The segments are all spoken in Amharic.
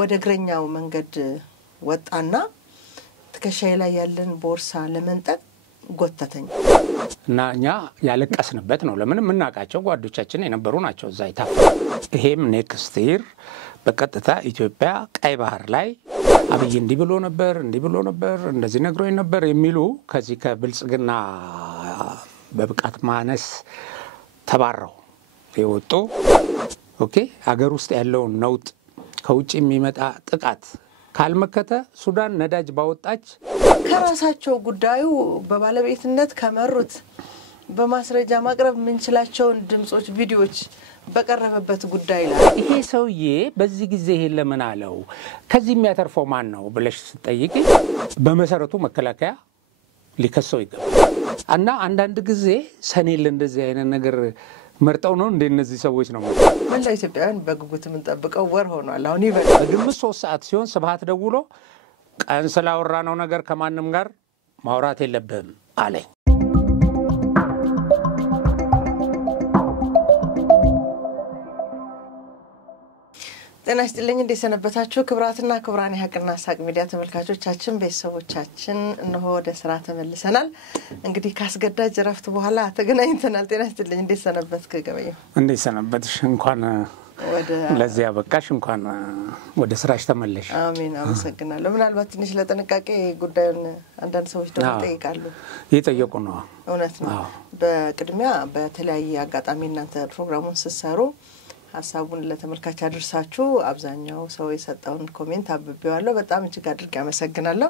ወደ ግረኛው መንገድ ወጣና ትከሻዬ ላይ ያለን ቦርሳ ለመንጠቅ ጎተተኝ እና እኛ ያለቀስንበት ነው። ለምን ምናቃቸው ጓዶቻችን የነበሩ ናቸው እዛ ይታፈ ይሄም ኔክስት ይር በቀጥታ ኢትዮጵያ ቀይ ባህር ላይ አብይ እንዲህ ብሎ ነበር እንደዚህ ነግሮኝ ነበር የሚሉ ከዚህ ከብልጽግና በብቃት ማነስ ተባረው የወጡ ኦኬ አገር ውስጥ ያለው ነውጥ ከውጭ የሚመጣ ጥቃት ካልመከተ ሱዳን ነዳጅ ባወጣች ከራሳቸው ጉዳዩ በባለቤትነት ከመሩት በማስረጃ ማቅረብ ምንችላቸው ድምጾች ቪዲዮዎች በቀረበበት ጉዳይ ላይ ይሄ ሰውዬ በዚህ ጊዜ ይሄን ለምን አለው ከዚህ የሚያተርፈው ማን ነው ብለሽ ስትጠይቂ በመሰረቱ መከላከያ ሊከሰው ይገባል እና አንዳንድ ጊዜ ሰኔል እንደዚህ አይነት ነገር መርጠው ነው እንደነዚህ ሰዎች ነው መላ ኢትዮጵያውያን በጉጉት ምን ጠብቀው ወር ሆኗል አሁን ይበል በግምት 3 ሰዓት ሲሆን ስብሃት ደውሎ ቀን ስላወራነው ነገር ከማንንም ጋር ማውራት የለብህም አለኝ ጤና ይስጥልኝ እንዴ ሰነበታችሁ ክብራትና ክብራን የሐቅና ሳቅ ሚዲያ ተመልካቾቻችን ቤተሰቦቻችን እነሆ ወደ ስራ ተመልሰናል እንግዲህ ካስገዳጅ ረፍት በኋላ ተገናኝተናል ጤና ይስጥልኝ እንዴ ሰነበትክ ገበየው እንዴ ሰነበትሽ እንኳን ለዚያ በቃሽ እንኳን ወደ ስራሽ ተመለሽ አሜን አመሰግናለሁ ምናልባት ትንሽ ለጥንቃቄ ጉዳዩን አንዳንድ ሰዎች ደግሞ ጠይቃሉ ይጠየቁ ነው እውነት ነው በቅድሚያ በተለያየ አጋጣሚ እናንተ ፕሮግራሙን ሲሰሩ ሐሳቡን ለተመልካች አድርሳችሁ አብዛኛው ሰው የሰጠውን ኮሜንት አብቤዋለሁ በጣም እጅግ አድርጌ አመሰግናለሁ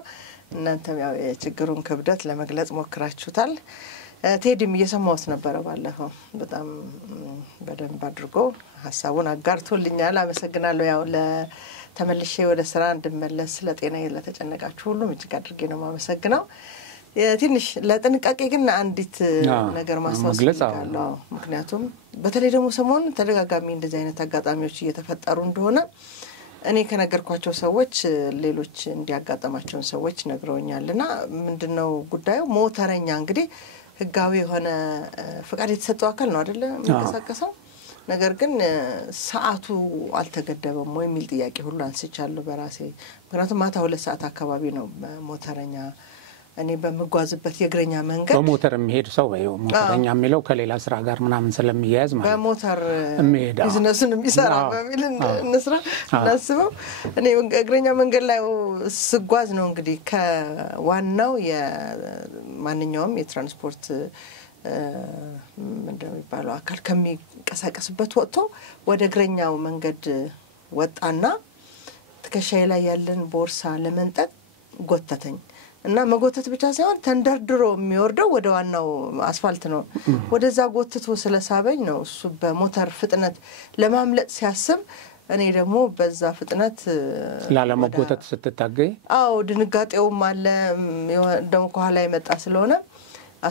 እናንተም ያው የችግሩን ክብደት ለመግለጽ ሞክራችሁታል ቴዲም እየሰማውት ነበር ባለፈው በጣም በደንብ አድርጎ ሐሳቡን አጋርቶልኛል አመሰግናለሁ ያው ለተመልሼ ወደ ስራ እንድመለስ ለጤናዬ ለተጨነቃችሁ ሁሉ እጅግ አድርጌ ነው ማመሰግነው ትንሽ ለጥንቃቄ ግን አንዲት ነገር ማስተዋወቅ ፈልጋለሁ ምክንያቱም በተለይ ደግሞ ሰሞኑን ተደጋጋሚ እንደዚህ አይነት አጋጣሚዎች እየተፈጠሩ እንደሆነ እኔ ከነገርኳቸው ሰዎች ሌሎች እንዲያጋጥማቸው ሰዎች ነግረውኛልና ምንድነው ጉዳዩ ሞተረኛ እንግዲህ ህጋዊ የሆነ ፍቃድ የተሰጠው አካል ነው አይደለ የሚንቀሳቀሰው ነገር ግን ሰዓቱ አልተገደበም ወይ የሚል ጥያቄ ሁሉ አንስቻለሁ በራሴ ምክንያቱም ማታ 2 ሰዓት አካባቢ ነው ሞተረኛ እኔ በመጓዝበት የግረኛ መንገድ በሞተር የሚሄድ ሰው ወይ ሞተረኛ የሚለው ከሌላ ስራ ጋር ምናምን ስለሚያያዝ ማለት በሞተር ቢዝነስን የሚሰራ በሚል እንስራ እናስበው እኔ እግረኛ መንገድ ላይ ስጓዝ ነው እንግዲህ ከዋናው የማንኛውም የትራንስፖርት ምንድነው የሚባለው አካል ከሚንቀሳቀስበት ወጥቶ ወደ ግረኛው መንገድ ወጣና ትከሻዬ ላይ ያለን ቦርሳ ለመንጠቅ ጎተተኝ እና መጎተት ብቻ ሳይሆን ተንደርድሮ የሚወርደው ወደ ዋናው አስፋልት ነው ወደዛ ጎትቶ ስለሳበኝ ነው እሱ በሞተር ፍጥነት ለማምለጥ ሲያስብ እኔ ደግሞ በዛ ፍጥነት ላለመጎተት ስትታገይ አው ድንጋጤውም አለ ደሞ ከኋላ የመጣ ስለሆነ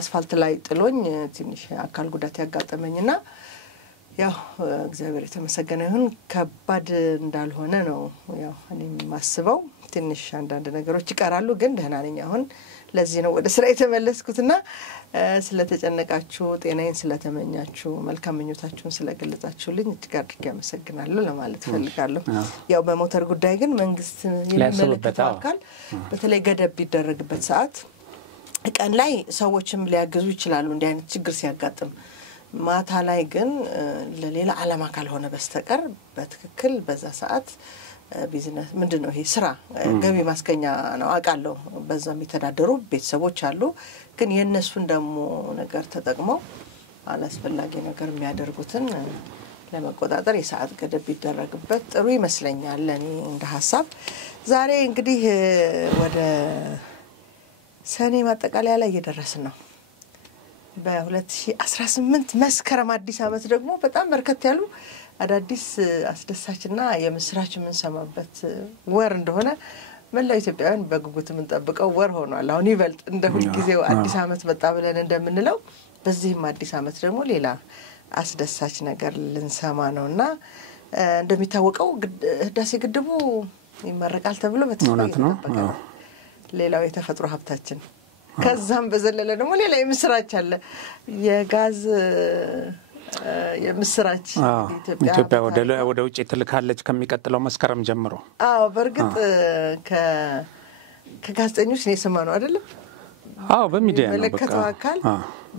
አስፋልት ላይ ጥሎኝ ትንሽ አካል ጉዳት ያጋጠመኝና ያው እግዚአብሔር የተመሰገነ ይሁን ከባድ እንዳልሆነ ነው ያው እኔ ማስበው ትንሽ አንዳንድ ነገሮች ይቀራሉ ግን ደህና ነኝ አሁን ለዚህ ነው ወደ ስራ የተመለስኩትና ስለተጨነቃችሁ ጤናዬን ስለተመኛችሁ መልካም ምኞታችሁን ስለገለጻችሁልኝ እጅግ አድርጌ አመሰግናለሁ ለማለት ፈልጋለሁ ያው በሞተር ጉዳይ ግን መንግስት የሚመለከተው አካል በተለይ ገደብ ቢደረግበት ሰዓት ቀን ላይ ሰዎችም ሊያገዙ ይችላሉ እንዲህ አይነት ችግር ሲያጋጥም ማታ ላይ ግን ለሌላ ዓላማ ካልሆነ በስተቀር በትክክል በዛ ሰዓት ቢዝነስ ምንድነው ይሄ ስራ ገቢ ማስገኛ ነው አቃለው በዛም የተዳደሩ ቤተሰቦች አሉ ግን የነሱን ደሞ ነገር ተጠቅመው አላስፈላጊ ነገር የሚያደርጉትን ለመቆጣጠር የሰዓት ገደብ ቢደረግበት ጥሩ ይመስለኛል ለኔ እንደ ሐሳብ ዛሬ እንግዲህ ወደ ሰኔ ማጠቃለያ ላይ እየደረስን ነው በ2018 መስከረም አዲስ አመት ደግሞ በጣም በርከት ያሉ አዳዲስ አስደሳችና የምስራች ምን ሰማበት ወር እንደሆነ መላው ኢትዮጵያውያን በጉጉት ምን ጠብቀው ወር ሆኗል አሁን ይበልጥ እንደ ሁሉ ጊዜው አዲስ አመት መጣ ብለን እንደምንለው በዚህም አዲስ አመት ደግሞ ሌላ አስደሳች ነገር ልንሰማ ነውና እንደሚታወቀው ህዳሴ ግድቡ ይመረቃል ተብሎ በተጠናቀቀ ሌላው የተፈጥሮ ሀብታችን ከዛም በዘለለ ደግሞ ሌላ የምስራች አለ የጋዝ የምስራች ኢትዮጵያ ወደ ውጭ ትልካለች ከሚቀጥለው መስከረም ጀምሮ በርግጥ ከጋዜጠኞች ነው የሰማነው አይደለም በሚዲያ ነው በቃ አካል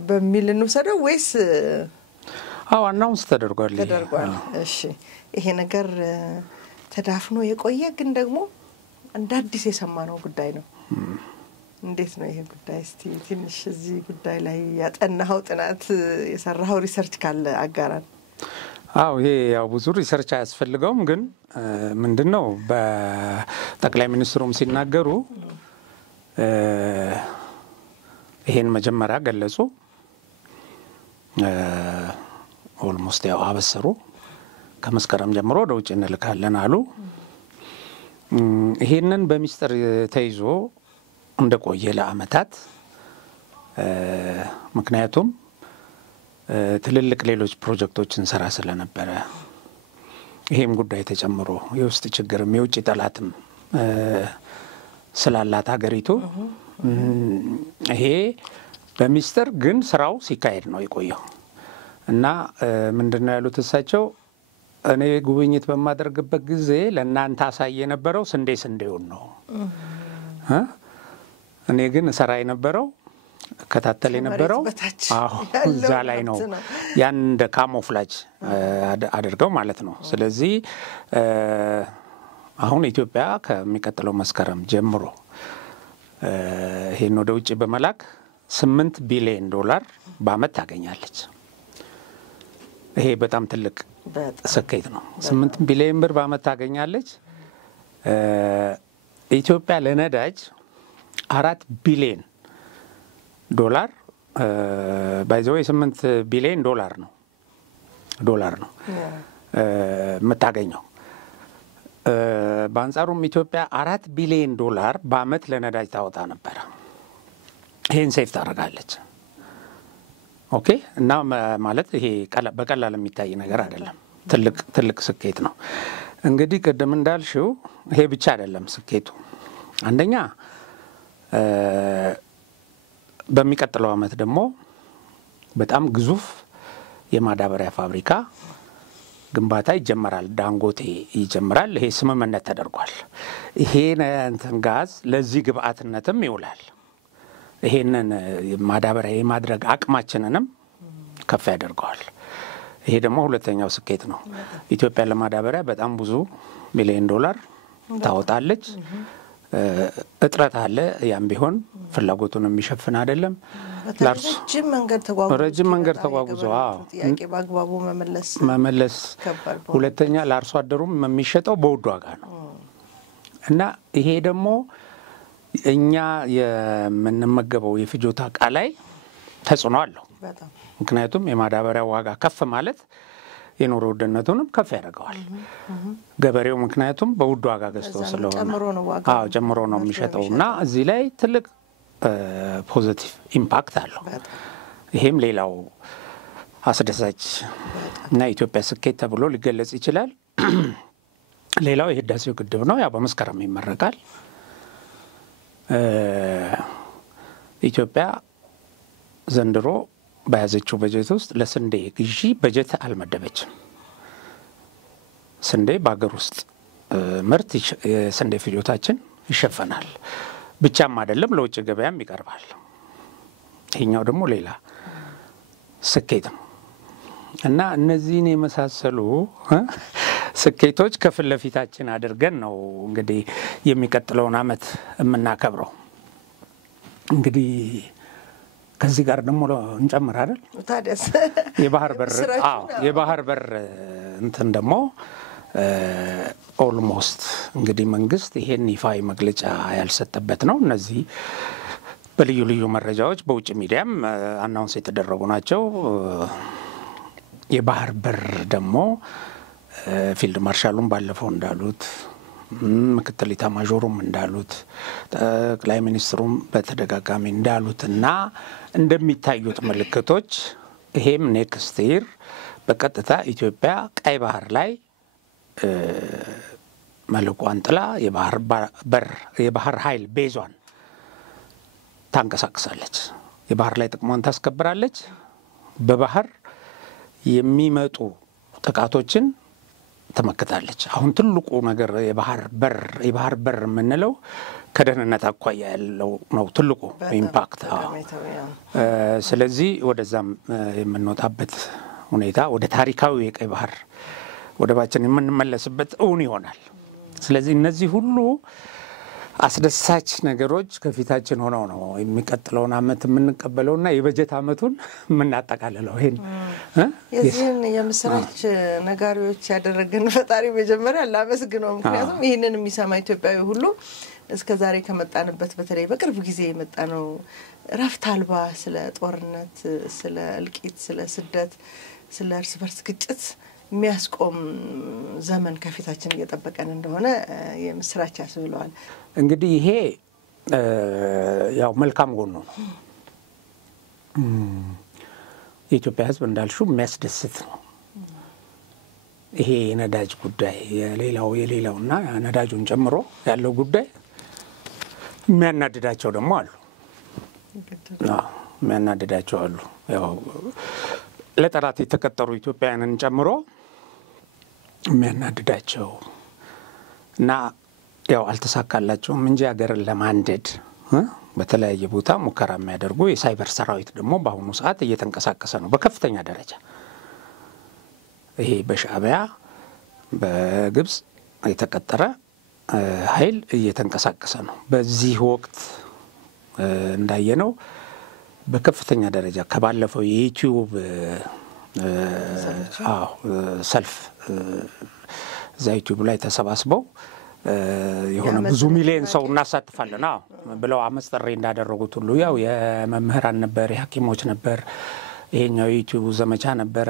በሚል እንውሰደው ወይስ አናውንስ ተደርጓል እሺ ይሄ ነገር ተዳፍኖ የቆየ ግን ደግሞ እንደ አዲስ የሰማነው ጉዳይ ነው እንዴት ነው ይሄ ጉዳይ እስቲ ትንሽ እዚህ ጉዳይ ላይ ያጠናው ጥናት የሰራው ሪሰርች ካለ አጋራን ይሄ ያው ብዙ ሪሰርች አያስፈልገውም ግን ምንድነው በጠቅላይ ሚኒስትሩም ሲናገሩ ይሄን መጀመሪያ ገለጹ ኦልሞስት ያው አበሰሩ ከመስከረም ጀምሮ ወደ ውጭ እንልካለን አሉ ይሄንን በሚስጥር ተይዞ እንደቆየ ለአመታት ምክንያቱም ትልልቅ ሌሎች ፕሮጀክቶችን ሰራ ስለነበረ ይሄም ጉዳይ ተጨምሮ የውስጥ ችግርም የውጭ ጠላትም ስላላት ሀገሪቱ ይሄ በሚስጥር ግን ስራው ሲካሄድ ነው የቆየው እና ምንድነው ያሉት እሳቸው እኔ ጉብኝት በማደርግበት ጊዜ ለእናንተ አሳይ የነበረው ስንዴውን ነው እኔ ግን ሰራ የነበረው ከታተል የነበረው እዛ ላይ ነው ያን እንደ ካሞፍላጅ አድርገው ማለት ነው ስለዚህ አሁን ኢትዮጵያ ከሚቀጥለው መስከረም ጀምሮ ይሄን ወደ ውጭ በመላክ $8 ቢሊዮን በአመት ታገኛለች ይሄ በጣም ትልቅ ስኬት ነው 8 ቢሊዮን ብር በአመት ታገኛለች ኢትዮጵያ ለነዳጅ $4 ቢሊዮን ባይዘው 8 ቢሊዮን ዶላር ነው የምታገኘው በአንጻሩም ኢትዮጵያ $4 ቢሊዮን በአመት ለነዳጅ ታወጣ ነበር ይሄን ሴፍ ታደርጋለች ኦኬ እና ማለት ይሄ በቀላል የሚታይ ነገር አይደለም ትልቅ ስኬት ነው እንግዲህ ቀደም እንዳልሽው ይሄ ብቻ አይደለም ስኬቱ አንደኛ በሚቀጥለው አመት ደግሞ በጣም ግዙፍ የማዳበሪያ ፋብሪካ ግንባታ ይጀምራል ዳንጎቴ ይጀምራል ይሄ ስምምነት ተደርጓል ይሄ እንትን ጋዝ ለዚህ ግብአትነትም ይውላል ይሄንን ማዳበሪያ የማድረግ አቅማችንንም ከፍ ያደርጋል ይሄ ደግሞ ሁለተኛው ስኬት ነው ኢትዮጵያ ለማዳበሪያ በጣም ብዙ $1 ቢሊዮን ታወጣለች እጥረት አለ ያም ቢሆን ፍላጎቱን የሚሸፍን አይደለም ላርሱ ረጅም መንገድ ተጓጉዞ ጥያቄ በአግባቡ መመለስ ሁለተኛ ላርሱ አደሩም የሚሸጠው በውድ ዋጋ ነው እና ይሄ ደግሞ እኛ የምንመገበው የፍጆታ ዕቃ ላይ ተጽዕኖ አለው ምክንያቱም የማዳበሪያ ዋጋ ከፍ ማለት የኑሮ ውድነቱንም ከፍ ያደርገዋል ገበሬው ምክንያቱም በውድ ዋጋ ገዝቶ ስለሆነ ጨምሮ ነው የሚሸጠውና እዚህ ላይ ትልቅ ፖዚቲቭ ኢምፓክት አለው ይሄም ሌላው አስደሳች እና ኢትዮጵያ ስኬት ተብሎ ሊገለጽ ይችላል ሌላው የህዳሴው ግድብ ነው ያው በመስከረም ይመረቃል ኢትዮጵያ ዘንድሮ በያዘችው በጀት ውስጥ ለስንዴ ግዢ በጀት አልመደበችም ስንዴ በአገር ውስጥ ምርት የስንዴ ፍጆታችን ይሸፈናል ብቻም አይደለም ለውጭ ገበያም ይቀርባል ይሄኛው ደግሞ ሌላ ስኬት ነው እና እነዚህን የመሳሰሉ ስኬቶች ከፊት ለፊታችን አድርገን ነው እንግዲህ የሚቀጥለውን አመት የምናከብረው እንግዲህ ከዚህ ጋር ደግሞ እንጨምር አይደል ታዲያስ የባህር በር እንትን ደግሞ ኦልሞስት እንግዲህ መንግስት ይሄን ይፋይ መግለጫ ያልሰጠበት ነው እነዚህ በልዩ ልዩ መረጃዎች በውጭ ሚዲያም አናውንስ የተደረጉ ናቸው የባህር በር ደግሞ ፊልድ ማርሻሉም ባለፈው እንዳሉት ምክትል ኢታማዦሩም እንዳሉት ጠቅላይ ሚኒስትሩም በተደጋጋሚ እንዳሉትና እንደሚታዩት ምልክቶች ይሄም ኔክስት ይር በቀጥታ ኢትዮጵያ ቀይ ባህር ላይ መልቋን ጥላ የባህር ኃይል ቤዟን ታንቀሳቅሳለች የባህር ላይ ጥቅሟን ታስከብራለች በባህር የሚመጡ ጥቃቶችን ተመክታለች። አሁን ትልቁ ነገር የባህር በር የምንለው ከደህንነት አኳያ ያለው ነው ትልቁ ኢምፓክት። ስለዚህ ወደዛም የምንወጣበት ሁኔታ ወደ ታሪካዊ የቀይ ባህር ወደባችን የምንመለስበት እውን ይሆናል። ስለዚህ እነዚህ ሁሉ አስደሳች ነገሮች ከፊታችን ሆነው ነው የሚቀጥለውን አመት የምንቀበለውና የበጀት አመቱን የምናጠቃልለው። ይሄን የዚህን የምስራች ነጋሪዎች ያደረገን ፈጣሪ መጀመሪያ ላመስግነው። ምክንያቱም ይሄንን የሚሰማ ኢትዮጵያዊ ሁሉ እስከዛሬ ከመጣንበት በተለይ በቅርብ ጊዜ የመጣ ነው ረፍት አልባ ስለ ጦርነት፣ ስለ እልቂት፣ ስለ ስደት፣ ስለ እርስ በርስ ግጭት የሚያስቆም ዘመን ከፊታችን እየጠበቀን እንደሆነ የምስራች ያስብለዋል። እንግዲህ ይሄ ያው መልካም ጎኑ ነው። የኢትዮጵያ ሕዝብ እንዳልሽው የሚያስደስት ነው። ይሄ የነዳጅ ጉዳይ የሌላውና ነዳጁን ጨምሮ ያለው ጉዳይ የሚያናድዳቸው ደግሞ አሉ። የሚያናድዳቸው አሉ። ያው ለጠላት የተቀጠሩ ኢትዮጵያውያንን ጨምሮ የሚያናድዳቸው እና ያው አልተሳካላቸውም እንጂ ሀገርን ለማንደድ በተለያየ ቦታ ሙከራ የሚያደርጉ የሳይበር ሰራዊት ደግሞ በአሁኑ ሰዓት እየተንቀሳቀሰ ነው በከፍተኛ ደረጃ። ይሄ በሻዕቢያ በግብጽ የተቀጠረ ኃይል እየተንቀሳቀሰ ነው። በዚህ ወቅት እንዳየነው በከፍተኛ ደረጃ ከባለፈው የዩቲዩብ ሰልፍ እዛ ዩቲዩብ ላይ ተሰባስበው የሆነ ብዙ ሚሊዮን ሰው እናሳትፋለን ብለው አመጽ ጥሪ እንዳደረጉት ሁሉ ያው የመምህራን ነበር፣ የሐኪሞች ነበር፣ ይሄኛው ዩቲዩብ ዘመቻ ነበረ።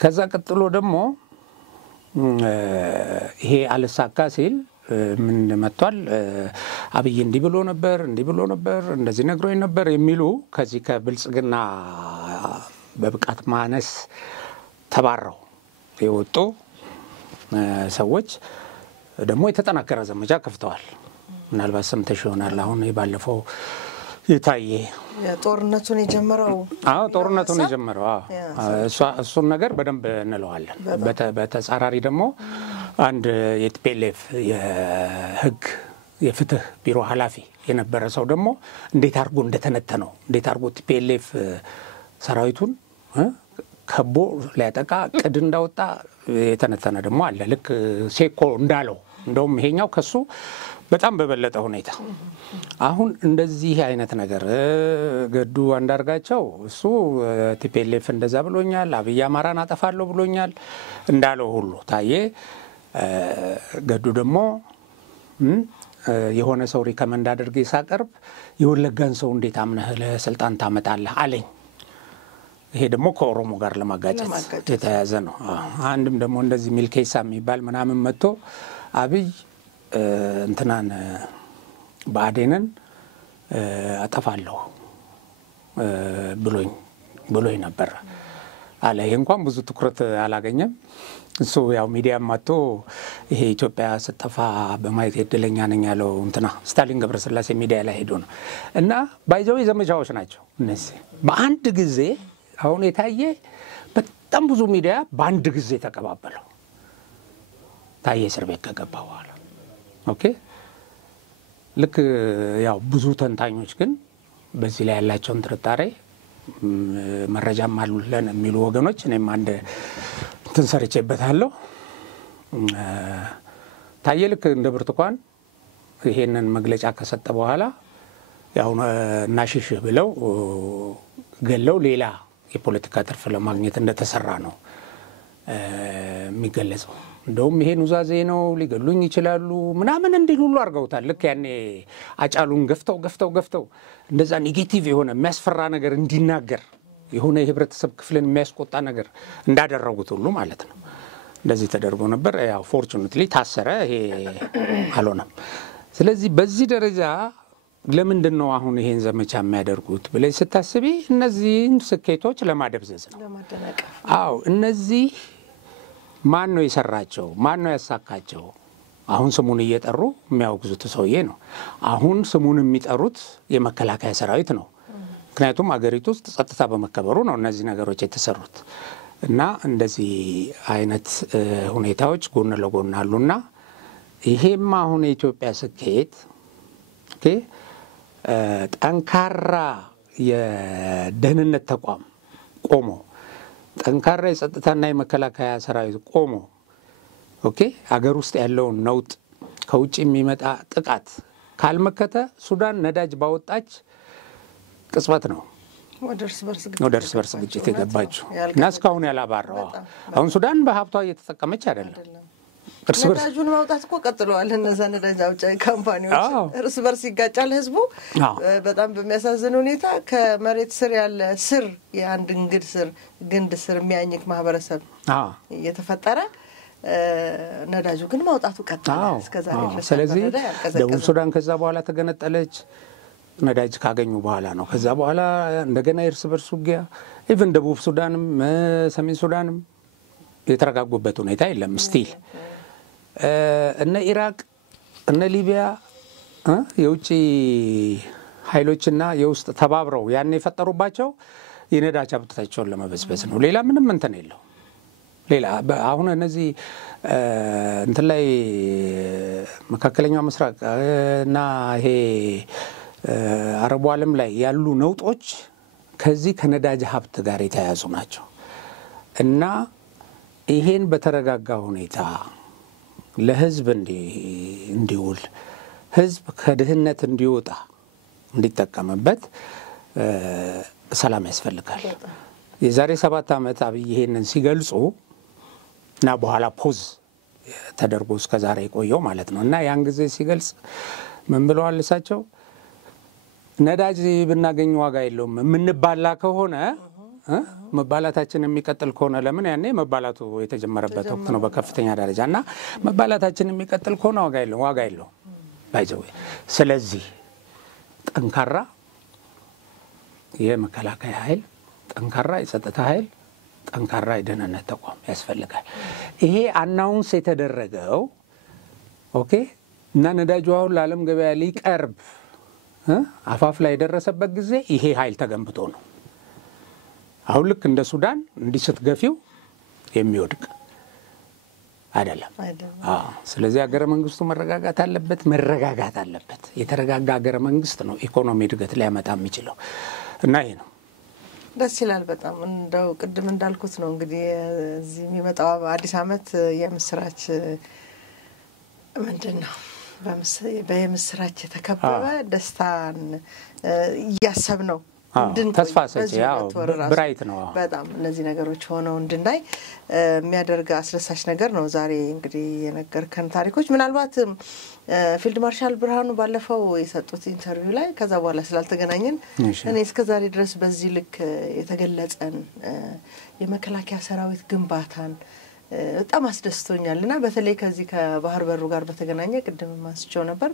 ከዛ ቀጥሎ ደግሞ ይሄ አልሳካ ሲል ምን መጥቷል? አብይ እንዲህ ብሎ ነበር እንደዚህ ነግሮኝ ነበር የሚሉ ከዚህ ከብልጽግና በብቃት ማነስ ተባረው የወጡ ሰዎች ደግሞ የተጠናከረ ዘመቻ ከፍተዋል። ምናልባት ሰምተሽ ይሆናል። አሁን ባለፈው የታየ ጦርነቱን የጀመረው እሱን ነገር በደንብ እንለዋለን። በተጻራሪ ደግሞ አንድ የቲፒኤልኤፍ የህግ የፍትህ ቢሮ ኃላፊ የነበረ ሰው ደግሞ እንዴት አድርጎ እንደተነተነው እንዴት አድርጎ ቲፒኤልኤፍ ሰራዊቱን ከቦ ሊያጠቃ ቅድ እንዳወጣ የተነተነ ደግሞ አለ። ልክ ሴኮ እንዳለው እንደውም ይሄኛው ከሱ በጣም በበለጠ ሁኔታ አሁን እንደዚህ አይነት ነገር ገዱ አንዳርጋቸው እሱ ቲፒኤልኤፍ እንደዛ ብሎኛል፣ አብይ አማራን አጠፋለሁ ብሎኛል እንዳለው ሁሉ ታየ ገዱ ደግሞ የሆነ ሰው ሪከመንድ አድርጌ ሳቀርብ የወለጋን ሰው እንዴት አምነህ ለስልጣን ታመጣለህ አለኝ። ይሄ ደግሞ ከኦሮሞ ጋር ለማጋጨት የተያዘ ነው። አንድም ደግሞ እንደዚህ ሚልኬሳ የሚባል ምናምን መጥቶ አብይ እንትናን ብአዴንን አጠፋለሁ ብሎኝ ነበር አለ። ይሄ እንኳን ብዙ ትኩረት አላገኘም። እሱ ያው ሚዲያም መጥቶ ይሄ ኢትዮጵያ ስጠፋ በማየት እድለኛ ነኝ ያለው እንትና ስታሊን ገብረስላሴ ሚዲያ ላይ ሄዶ ነው። እና ባይዘው ዘመቻዎች ናቸው እነዚህ በአንድ ጊዜ አሁን የታየ በጣም ብዙ ሚዲያ በአንድ ጊዜ ተቀባበለው ታየ እስር ቤት ከገባ በኋላ። ኦኬ ልክ ያው ብዙ ተንታኞች ግን በዚህ ላይ ያላቸውን ጥርጣሬ መረጃም አሉልን የሚሉ ወገኖች እኔም አንድ ተንሰርቼበታለሁ። ታየ ልክ እንደ ብርቱካን ይሄንን መግለጫ ከሰጠ በኋላ ያው እናሽሽ ብለው ገለው ሌላ የፖለቲካ ትርፍ ለማግኘት እንደተሰራ ነው የሚገለጸው። እንደውም ይሄን ውዛዜ ነው ሊገሉኝ ይችላሉ ምናምን እንዲሉ ሁሉ አድርገውታል። ልክ ያኔ አጫሉን ገፍተው እንደዛ ኔጌቲቭ የሆነ የሚያስፈራ ነገር እንዲናገር የሆነ የህብረተሰብ ክፍልን የሚያስቆጣ ነገር እንዳደረጉት ሁሉ ማለት ነው። እንደዚህ ተደርጎ ነበር። ያው ፎርቹኔትሊ ታሰረ። ይሄ አልሆነም። ስለዚህ በዚህ ደረጃ ለምንድን ነው አሁን ይሄን ዘመቻ የሚያደርጉት ብለሽ ስታስቢ እነዚህን ስኬቶች ለማደብዘዝ ነው። አዎ እነዚህ ማን ነው የሰራቸው? ማን ነው ያሳካቸው? አሁን ስሙን እየጠሩ የሚያወግዙት ሰውዬ ነው። አሁን ስሙን የሚጠሩት የመከላከያ ሰራዊት ነው። ምክንያቱም አገሪቱ ውስጥ ጸጥታ በመከበሩ ነው እነዚህ ነገሮች የተሰሩት። እና እንደዚህ አይነት ሁኔታዎች ጎን ለጎን አሉና ይሄም አሁን የኢትዮጵያ ስኬት ኦኬ ጠንካራ የደህንነት ተቋም ቆሞ ጠንካራ የጸጥታና የመከላከያ ሰራዊት ቆሞ ኦኬ አገር ውስጥ ያለውን ነውጥ ከውጭ የሚመጣ ጥቃት ካልመከተ ሱዳን ነዳጅ ባወጣች ቅጽበት ነው ወደ እርስ በርስ ግጭት የገባችው እና እስካሁን ያላባራው አሁን ሱዳን በሀብቷ እየተጠቀመች አይደለም ነዳጁን ማውጣት እኮ ቀጥለዋል እነዛ ነዳጅ አውጪ ካምፓኒዎች እርስ በርስ ይጋጫል ህዝቡ በጣም በሚያሳዝን ሁኔታ ከመሬት ስር ያለ ስር የአንድ ግንድ ስር የሚያኝክ ማህበረሰብ እየተፈጠረ ነዳጁ ግን ማውጣቱ ቀጥሏል እስከዛሬ ድረስ ስለዚህ ደቡብ ሱዳን ከዛ በኋላ ተገነጠለች ነዳጅ ካገኙ በኋላ ነው ከዛ በኋላ እንደገና እርስ በርስ ውጊያ ኢቭን ደቡብ ሱዳንም ሰሜን ሱዳንም የተረጋጉበት ሁኔታ የለም ስቲል እነ ኢራቅ እነ ሊቢያ የውጪ ኃይሎችና የውስጥ ተባብረው ያን የፈጠሩባቸው የነዳጅ ሀብታቸውን ለመበዝበዝ ነው ሌላ ምንም እንትን የለው ሌላ አሁን እነዚህ እንትን ላይ መካከለኛው ምስራቅ እና ይሄ አረቡ ዓለም ላይ ያሉ ነውጦች ከዚህ ከነዳጅ ሀብት ጋር የተያያዙ ናቸው እና ይሄን በተረጋጋ ሁኔታ ለህዝብ እንዲውል ህዝብ ከድህነት እንዲወጣ እንዲጠቀምበት ሰላም ያስፈልጋል የዛሬ 7 ዓመት አብይ ይሄንን ሲገልጹ እና በኋላ ፖዝ ተደርጎ እስከ ዛሬ ቆየው ማለት ነው እና ያን ጊዜ ሲገልጽ ምን ብለዋል እሳቸው ነዳጅ ብናገኝ ዋጋ የለውም ምንባላ ከሆነ መባላታችን የሚቀጥል ከሆነ ለምን ያኔ መባላቱ የተጀመረበት ወቅት ነው በከፍተኛ ደረጃና መባላታችን የሚቀጥል ከሆነ ዋጋ የለውም ባይዘው ስለዚህ ጠንካራ የመከላከያ ኃይል ጠንካራ የጸጥታ ኃይል ጠንካራ የደህንነት ተቋም ያስፈልጋል ይሄ አናውንስ የተደረገው ኦኬ እና ነዳጁ አሁን ለዓለም ገበያ ሊቀርብ አፋፍ ላይ የደረሰበት ጊዜ ይሄ ኃይል ተገንብቶ ነው አሁን ልክ እንደ ሱዳን እንዲስትገፊው የሚወድቅ አይደለም ስለዚህ ሀገረ መንግስቱ መረጋጋት አለበት የተረጋጋ ሀገረ መንግስት ነው ኢኮኖሚ እድገት ሊያመጣ የሚችለው እና ይሄ ነው ደስ ይላል በጣም እንደው ቅድም እንዳልኩት ነው እንግዲህ እዚህ የሚመጣው አዲስ አመት የምስራች ምንድነው በምስራች የተከበበ ደስታን ያሰብ ነው ተስፋ ሰጪ ያው ብራይት ነው በጣም እነዚህ ነገሮች ሆነው እንድናይ የሚያደርግ አስረሳሽ ነገር ነው ዛሬ እንግዲህ የነገርከን ታሪኮች ምናልባት ፊልድ ማርሻል ብርሃኑ ባለፈው የሰጡት ኢንተርቪው ላይ ከዛ በኋላ ስላልተገናኘን እኔ እስከ ዛሬ ድረስ በዚህ ልክ የተገለጸን የመከላከያ ሰራዊት ግንባታን በጣም አስደስቶኛልና በተለይ ከዚህ ከባህር በሩ ጋር በተገናኘ ቅድም ማስቸው ነበር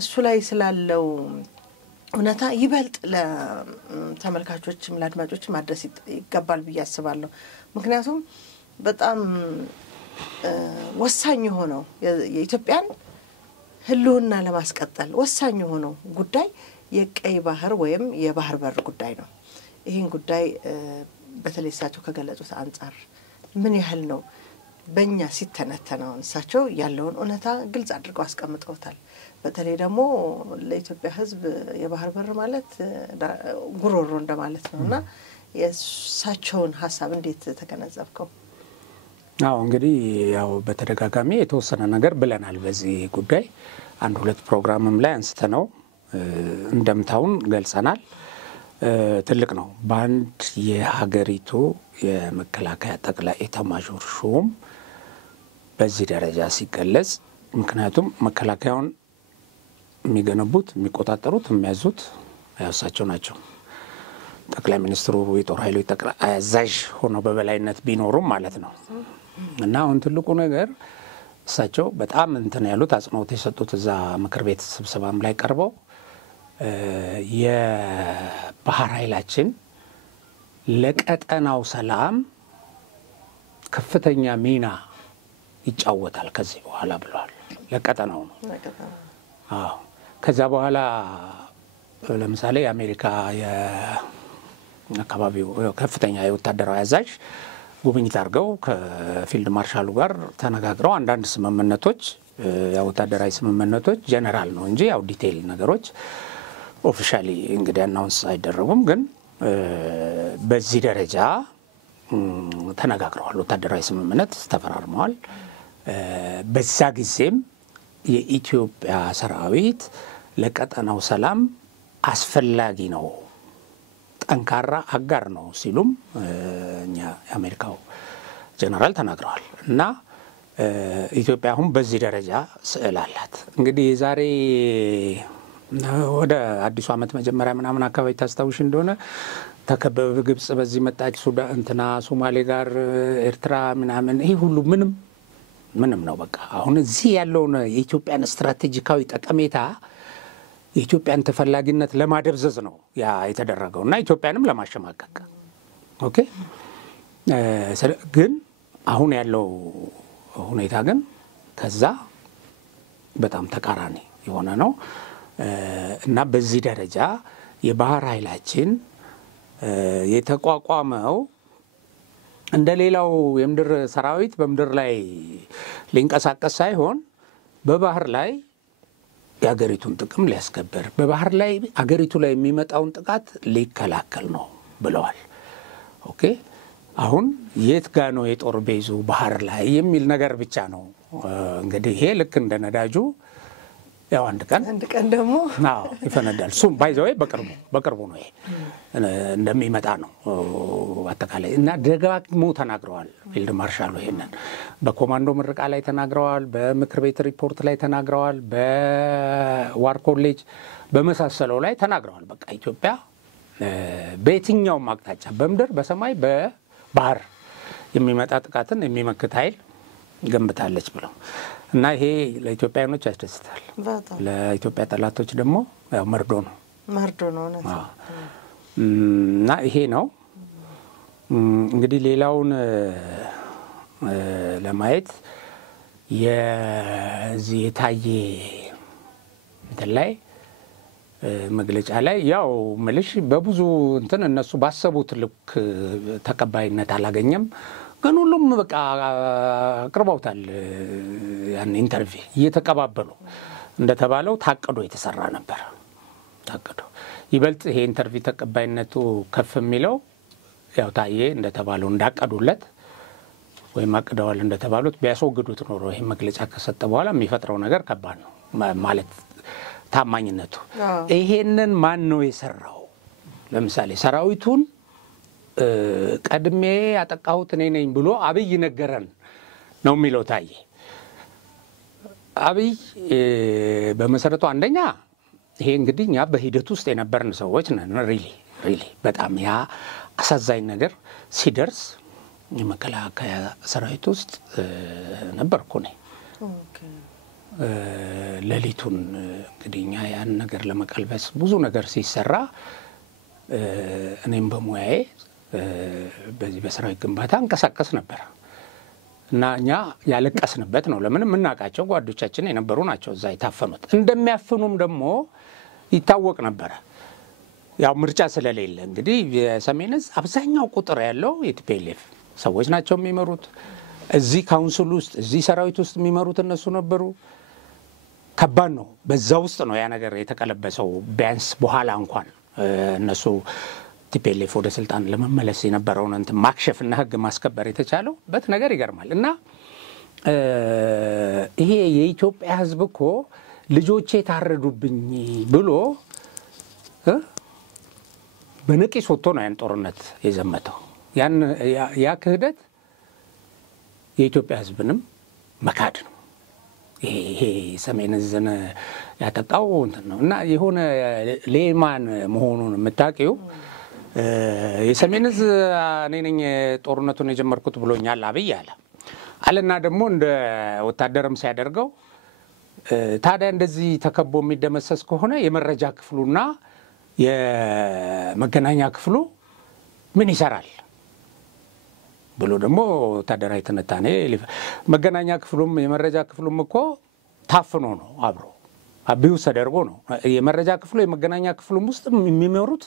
እሱ ላይ ስላለው እውነታ ይበልጥ ለተመልካቾችም ለአድማጮችም ማድረስ ይገባል ብዬ አስባለሁ ምክንያቱም በጣም ወሳኝ ሆነው የኢትዮጵያን ህልውና ለማስቀጠል ወሳኝ ሆነው ጉዳይ የቀይ ባህር ወይም የባህር በር ጉዳይ ነው ይሄን ጉዳይ በተለይ እሳቸው ከገለጹት አንፃር ምን ያህል ነው በእኛ ሲተነተነው እሳቸው ያለውን እውነታ ግልጽ አድርገው አስቀምጠውታል በተለይ ደግሞ ለኢትዮጵያ ህዝብ የባህር በር ማለት ጉሮሮ እንደማለት ነውና የእሳቸውን ሐሳብ እንዴት ተገነዘብከው አዎ እንግዲህ ያው በተደጋጋሚ የተወሰነ ነገር ብለናል በዚህ ጉዳይ አንድ ሁለት ፕሮግራምም ላይ አንስተነው እንደምታውን ገልጸናል ትልቅ ነው ባንድ የሀገሪቱ የመከላከያ ጠቅላይ ኤታማዦር ሹም በዚህ ደረጃ ሲገለጽ ምክንያቱም መከላከያውን የሚገነቡት የሚቆጣጠሩት የሚያዙት ያሳቸው ናቸው ጠቅላይ ሚኒስትሩ የጦር ኃይሎች ጠቅላይ አዛዥ ሆኖ በበላይነት ቢኖሩም ማለት ነው እና አሁን ትልቁ ነገር እሳቸው በጣም እንትን ያሉት አጽንኦት የሰጡት እዛ ምክር ቤት ስብሰባም ላይ ቀርበው የባህር ኃይላችን ለቀጠናው ሰላም ከፍተኛ ሚና ይጫወታል ከዚህ በኋላ ብለዋል ለቀጠናው ነው አዎ ከዛ በኋላ ለምሳሌ አሜሪካ የአካባቢው ከፍተኛ የወታደራዊ አዛዥ ጉብኝት አድርገው ከፊልድ ማርሻሉ ጋር ተነጋግረው አንዳንድ ስምምነቶች ወታደራዊ ስምምነቶች ጀነራል ነው እንጂ ያው ዲቴይል ነገሮች ኦፊሻሊ እንግዲህ አናውንስ አይደረጉም። ግን በዚህ ደረጃ ተነጋግረዋል። ወታደራዊ ስምምነት ተፈራርመዋል። በዛ ጊዜም የኢትዮጵያ ሰራዊት ለቀጠናው ሰላም አስፈላጊ ነው፣ ጠንካራ አጋር ነው ሲሉም እኛ የአሜሪካው ጀነራል ተናግረዋል። እና ኢትዮጵያ አሁን በዚህ ደረጃ ስዕል አላት። እንግዲህ የዛሬ ወደ አዲሱ ዓመት መጀመሪያ ምናምን አካባቢ ታስታውሽ እንደሆነ ተከበበ ግብጽ በዚህ መጣች፣ ሱዳን እንትና ሶማሌ ጋር ኤርትራ ምናምን ይሄ ሁሉ ምንም ነው። በቃ አሁን እዚህ ያለውን የኢትዮጵያን ስትራቴጂካዊ ጠቀሜታ የኢትዮጵያን ተፈላጊነት ለማደብዘዝ ነው ያ የተደረገው እና ኢትዮጵያንም ለማሸማቀቅ ኦኬ። ግን አሁን ያለው ሁኔታ ግን ከዛ በጣም ተቃራኒ የሆነ ነው እና በዚህ ደረጃ የባህር ኃይላችን የተቋቋመው እንደሌላው የምድር ሰራዊት በምድር ላይ ሊንቀሳቀስ ሳይሆን በባህር ላይ የአገሪቱን ጥቅም ሊያስከብር በባህር ላይ አገሪቱ ላይ የሚመጣውን ጥቃት ሊከላከል ነው ብለዋል። ኦኬ አሁን የት ጋር ነው የጦር ቤዙ ባህር ላይ የሚል ነገር ብቻ ነው እንግዲህ። ይሄ ልክ እንደ ነዳጁ ያው አንድ ቀን ደግሞ ይፈነዳል። እሱም ባይዘው በቅርቡ ነው ይሄ እንደሚመጣ ነው አጠቃላይ። እና ደጋግሞ ተናግረዋል ፊልድ ማርሻሉ ይሄንን በኮማንዶ ምርቃ ላይ ተናግረዋል፣ በምክር ቤት ሪፖርት ላይ ተናግረዋል፣ በዋር ኮሌጅ በመሳሰለው ላይ ተናግረዋል። በቃ ኢትዮጵያ በየትኛውም አቅጣጫ በምድር በሰማይ በባህር የሚመጣ ጥቃትን የሚመክት ኃይል ገንብታለች ብለው እና ይሄ ለኢትዮጵያኖች ያስደስታል። ለኢትዮጵያ ጠላቶች ደግሞ ያው መርዶ ነው ነው እና ይሄ ነው እንግዲህ። ሌላውን ለማየት የዚህ የታየ እንትን ላይ መግለጫ ላይ ያው መልሽ በብዙ እንትን እነሱ ባሰቡት ልክ ተቀባይነት አላገኘም። ግን ሁሉም በቃ አቅርበውታል ያን ኢንተርቪው እየተቀባበሉ እንደተባለው ታቅዶ የተሰራ ነበር። ታቅዶ ይበልጥ ይሄ ኢንተርቪው ተቀባይነቱ ከፍ የሚለው ያው ታየ እንደተባለው እንዳቀዱለት ወይም አቅደዋል እንደተባሉት ቢያስወግዱት ኖሮ ይሄ መግለጫ ከሰጠ በኋላ የሚፈጥረው ነገር ከባድ ነው ማለት ታማኝነቱ። ይሄንን ማን ነው የሰራው? ለምሳሌ ሰራዊቱን ቀድሜ ያጠቃሁት እኔ ነኝ ብሎ አብይ ነገረን ነው የሚለው ታየ። አብይ በመሰረቱ አንደኛ ይሄ እንግዲህ እኛ በሂደት ውስጥ የነበርን ሰዎች ነን። ሪሊ በጣም ያ አሳዛኝ ነገር ሲደርስ የመከላከያ ሰራዊት ውስጥ ነበርኩ ነኝ። ሌሊቱን እንግዲህ እኛ ያን ነገር ለመቀልበስ ብዙ ነገር ሲሰራ እኔም በሙያዬ በዚህ በሰራዊት ግንባታ እንቀሳቀስ ነበር እና እኛ ያለቀስንበት ነው። ለምን የምናውቃቸው ጓዶቻችን የነበሩ ናቸው እዛ የታፈኑት። እንደሚያፍኑም ደግሞ ይታወቅ ነበር። ያው ምርጫ ስለሌለ እንግዲህ የሰሜን ዕዝ አብዛኛው ቁጥር ያለው የቲፒኤልኤፍ ሰዎች ናቸው የሚመሩት። እዚህ ካውንስል ውስጥ እዚህ ሰራዊት ውስጥ የሚመሩት እነሱ ነበሩ። ከባድ ነው። በዛ ውስጥ ነው ያ ነገር የተቀለበሰው። ቢያንስ በኋላ እንኳን እነሱ ቲፒኤልኤፍ ወደ ስልጣን ለመመለስ የነበረውን እንትን ማክሸፍና ህግ ማስከበር የተቻለው በት ነገር ይገርማል። እና ይሄ የኢትዮጵያ ህዝብ እኮ ልጆቼ ታረዱብኝ ብሎ በነቂስ ወጥቶ ነው ያን ጦርነት የዘመተው። ያ ክህደት የኢትዮጵያ ህዝብንም መካድ ነው። ይሄ ሰሜን ዕዝን ያጠቃው እንትን ነው እና የሆነ ሌማን መሆኑን የምታውቂው የሰሜን ዕዝ እኔ ነኝ ጦርነቱን የጀመርኩት ብሎኛል አብይ አለና ደግሞ እንደ ወታደርም ሲያደርገው ታዲያ እንደዚህ ተከቦ የሚደመሰስ ከሆነ የመረጃ ክፍሉና የመገናኛ ክፍሉ ምን ይሰራል ብሎ ደግሞ ወታደራዊ ትንታኔ መገናኛ ክፍሉም የመረጃ ክፍሉም እኮ ታፍኖ ነው አብሮ አብዩስ ተደርጎ ነው። የመረጃ ክፍሉ የመገናኛ ክፍሉም ውስጥ የሚመሩት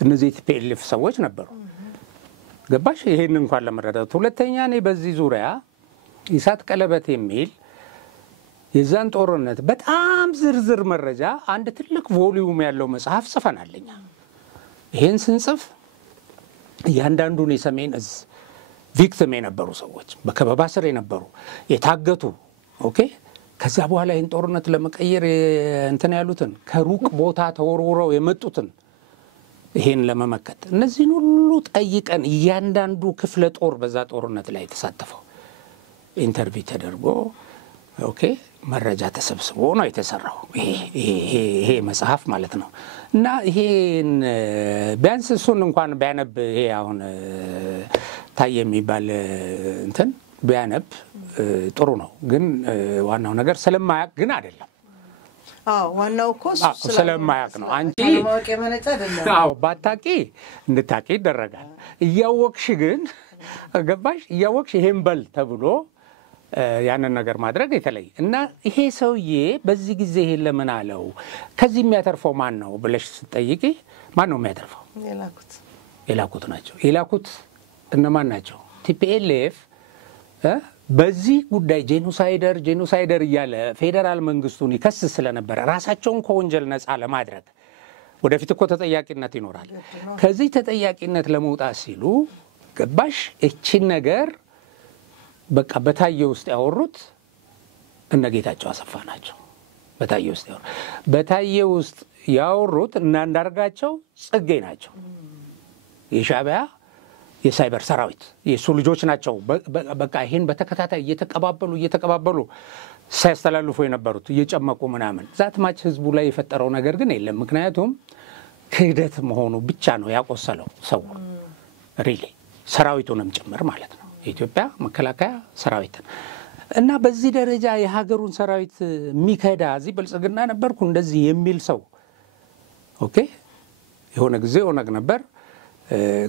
እነዚህ ቲፒኤልኤፍ ሰዎች ነበሩ። ገባሽ? ይሄን እንኳን ለመረዳት ሁለተኛ እኔ በዚህ ዙሪያ ኢሳት ቀለበት የሚል የዛን ጦርነት በጣም ዝርዝር መረጃ አንድ ትልቅ ቮሊዩም ያለው መጽሐፍ ጽፈናልኛ። ይሄን ስንጽፍ እያንዳንዱን የሰሜን እዝ ቪክቲም የነበሩ ሰዎች በከበባ ስር የነበሩ የታገቱ ኦኬ ከዛ በኋላ ይሄን ጦርነት ለመቀየር እንትን ያሉትን ከሩቅ ቦታ ተወርውረው የመጡትን ይሄን ለመመከት እነዚህን ሁሉ ጠይቀን እያንዳንዱ ክፍለ ጦር በዛ ጦርነት ላይ ተሳተፈው ኢንተርቪው ተደርጎ ኦኬ መረጃ ተሰብስቦ ነው የተሰራው ይሄ መጽሐፍ ማለት ነው። እና ይሄን ቢያንስ እሱን እንኳን ቢያነብ ይሄ አሁን ታየ የሚባል እንትን ቢያነብ ጥሩ ነው። ግን ዋናው ነገር ስለማያቅ ግን አይደለም። ዋናው እኮ ስለማያቅ ነው። አንቺ ማወቅ የመነጨ አይደለም። ባታቂ እንድታቂ ይደረጋል። እያወቅሽ ግን ገባሽ እያወቅሽ ይሄን በል ተብሎ ያንን ነገር ማድረግ የተለየ እና ይሄ ሰውዬ በዚህ ጊዜ ይሄን ለምን አለው ከዚህ የሚያተርፈው ማን ነው ብለሽ ስትጠይቂ ማን ነው የሚያተርፈው? የላኩት ናቸው። የላኩት እነማን ናቸው? ቲፒኤልኤፍ በዚህ ጉዳይ ጄኖሳይደር እያለ ፌዴራል መንግስቱን ይከስ ስለነበረ ራሳቸውን ከወንጀል ነፃ ለማድረግ ወደፊት እኮ ተጠያቂነት ይኖራል። ከዚህ ተጠያቂነት ለመውጣት ሲሉ ገባሽ እቺን ነገር በቃ በታየ ውስጥ ያወሩት እነ ጌታቸው አሰፋ ናቸው። በታየ ውስጥ ያወሩት እና አንዳርጋቸው ጽጌ ናቸው። የሻዕቢያ የሳይበር ሰራዊት የሱ ልጆች ናቸው። በቃ ይሄን በተከታታይ እየተቀባበሉ ሲያስተላልፉ የነበሩት እየጨመቁ ምናምን ዛትማች ህዝቡ ላይ የፈጠረው ነገር ግን የለም። ምክንያቱም ክህደት መሆኑ ብቻ ነው ያቆሰለው ሰው ሪሊ ሰራዊቱንም ጭምር ማለት ነው። የኢትዮጵያ መከላከያ ሰራዊትን እና በዚህ ደረጃ የሀገሩን ሰራዊት ሚከዳ እዚህ ብልጽግና ነበርኩ እንደዚህ የሚል ሰው ኦኬ የሆነ ጊዜ ኦነግ ነበር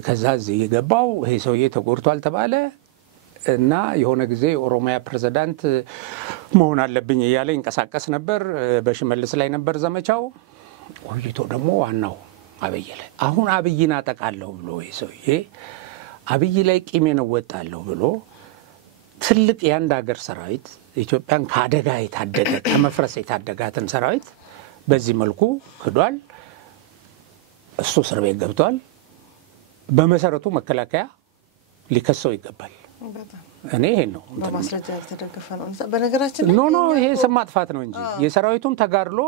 ከዛ እዚህ የገባው ይሄ ሰውዬ ተጎድቷል ተባለ እና የሆነ ጊዜ ኦሮሚያ ፕሬዝዳንት መሆን አለብኝ እያለ ይንቀሳቀስ ነበር። በሽመልስ ላይ ነበር ዘመቻው። ቆይቶ ደግሞ ዋናው አብይ ላይ አሁን አብይን አጠቃለሁ ብሎ ይሄ ሰውዬ አብይ ላይ ቂሜን ወጣለሁ ብሎ ትልቅ የአንድ ሀገር ሰራዊት ኢትዮጵያን ከአደጋ የታደገ ከመፍረስ የታደጋትን ሰራዊት በዚህ መልኩ ክዷል። እሱ እስር ቤት ገብቷል። በመሰረቱ መከላከያ ሊከሰው ይገባል። እኔ ይሄን ነው በማስረጃ ያልተደገፈ ነው። በነገራችን ኖ ይሄ ስም ማጥፋት ነው እንጂ የሰራዊቱን ተጋድሎ